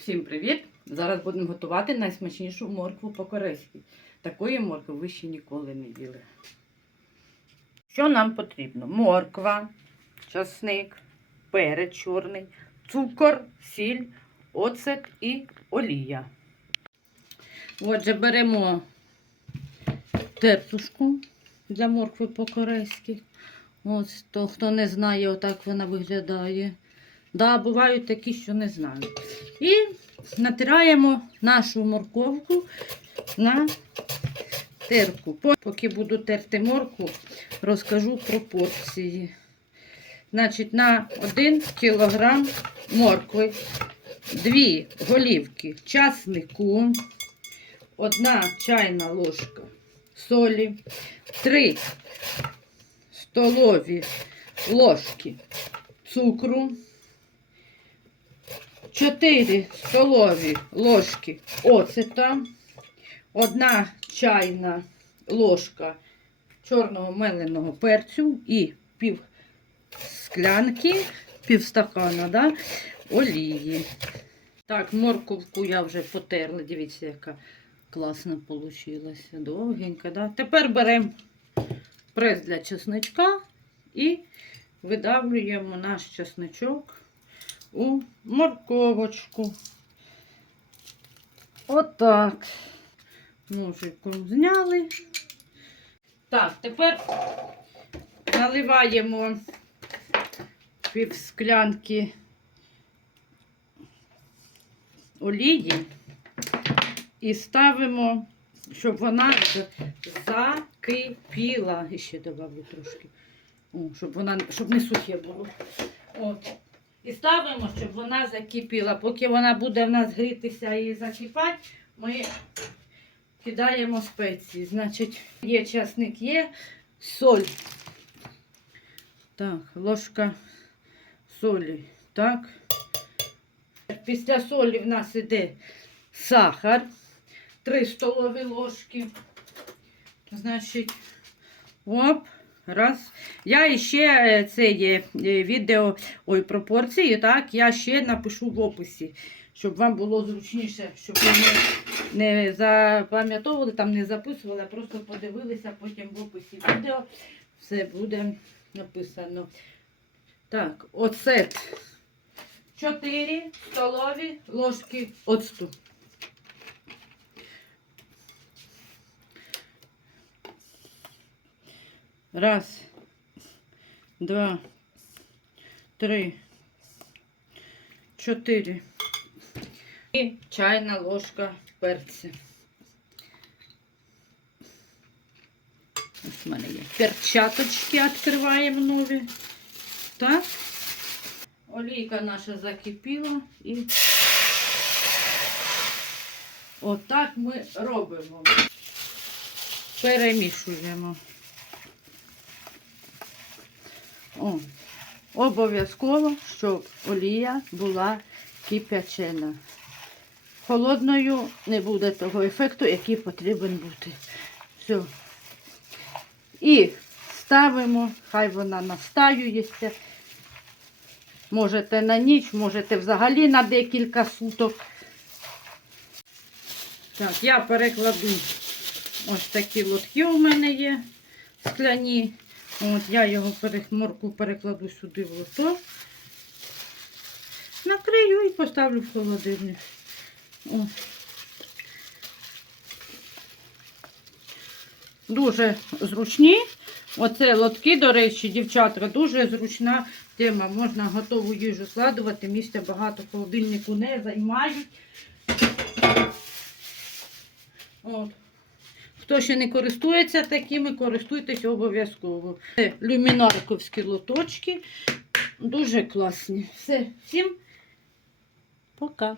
Всім привіт! Зараз будемо готувати найсмачнішу моркву по-корейськи. Такої моркви ви ще ніколи не їли. Що нам потрібно? Морква, часник, перець чорний, цукор, сіль, оцет і олія. Отже, беремо тертушку для моркви по-корейськи. Ось то, хто не знає, отак вона виглядає. Да, бувають такі, що не знають. І натираємо нашу морковку на терку. Поки буду терти морку, розкажу пропорції. Значить, на 1 кг моркви, 2 голівки часнику, 1 чайна ложка солі, 3 столові ложки цукру, 4 столові ложки оцета, 1 чайна ложка чорного меленого перцю і пів склянки, пів стакана да, олії. Так, морковку я вже потерла. Дивіться, яка класна вийшла. Довгенька. Да? Тепер беремо прес для чесничка і видавлюємо наш чесничок у морковочку. Отак. Ножиком зняли. Так, тепер наливаємо пів склянки олії і ставимо, щоб вона закипіла. І ще добавлю трошки. О, щоб вона щоб не сухе було. От. І ставимо, щоб вона закипіла. Поки вона буде в нас грітися і закипати, ми кидаємо спеції. Значить, є часник, є соль. Так, ложка солі. Так. Після солі в нас іде сахар. 3 столові ложки. Значить, оп. Раз. Я ще е, це є е, відео ой, пропорції, так, я ще напишу в описі, щоб вам було зручніше, щоб ви не, не запам'ятовували, там не записували, а просто подивилися потім в описі відео. Все буде написано. Так, оцет. 4 столові ложки оцту. Раз, два, три, чотири. І чайна ложка перця. Ось в мене є. Перчаточки відкриваємо нові. Так. Олійка наша закипіла і отак ми робимо. Перемішуємо. О, обов'язково, щоб олія була кип'ячена. Холодною не буде того ефекту, який потрібен бути. Все. І ставимо, хай вона настаюється. Можете на ніч, можете взагалі на декілька суток. Так, я перекладу ось такі лотки у мене є скляні. От я його морку перекладу сюди в лото. Накрию і поставлю в холодильник. О. Дуже зручні. Оце лотки, до речі, дівчатка, дуже зручна тема. Можна готову їжу складувати. Місця багато холодильнику не займають. От. Хто ще не користується такими, користуйтесь обов'язково. Люмінарковські лоточки. Дуже класні. Все, всім пока.